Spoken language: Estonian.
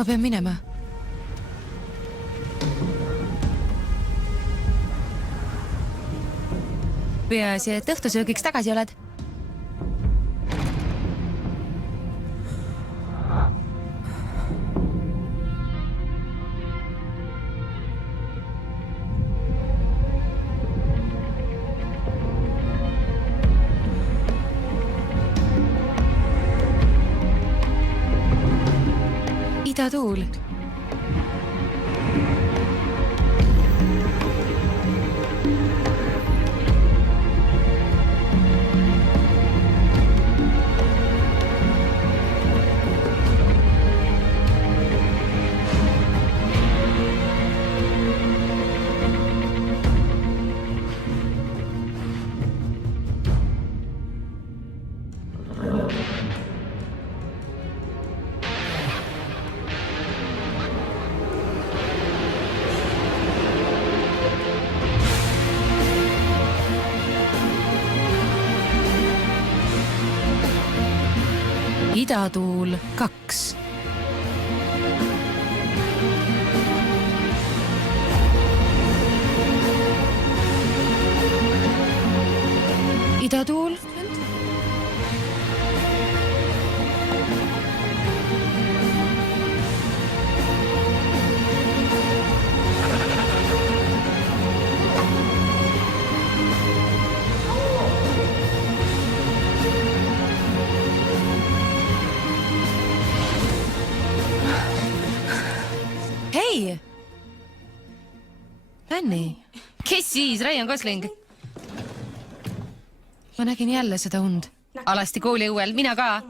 Ma pean minema. Peaasi, et õhtusöögiks tagasi oled. Idatuul. Idatuul 2. Idatuul. Hei! Anni! Kes siis? Ryan Gosling? Ma nägin jälle seda und. Alasti kooli õuel, mina ka.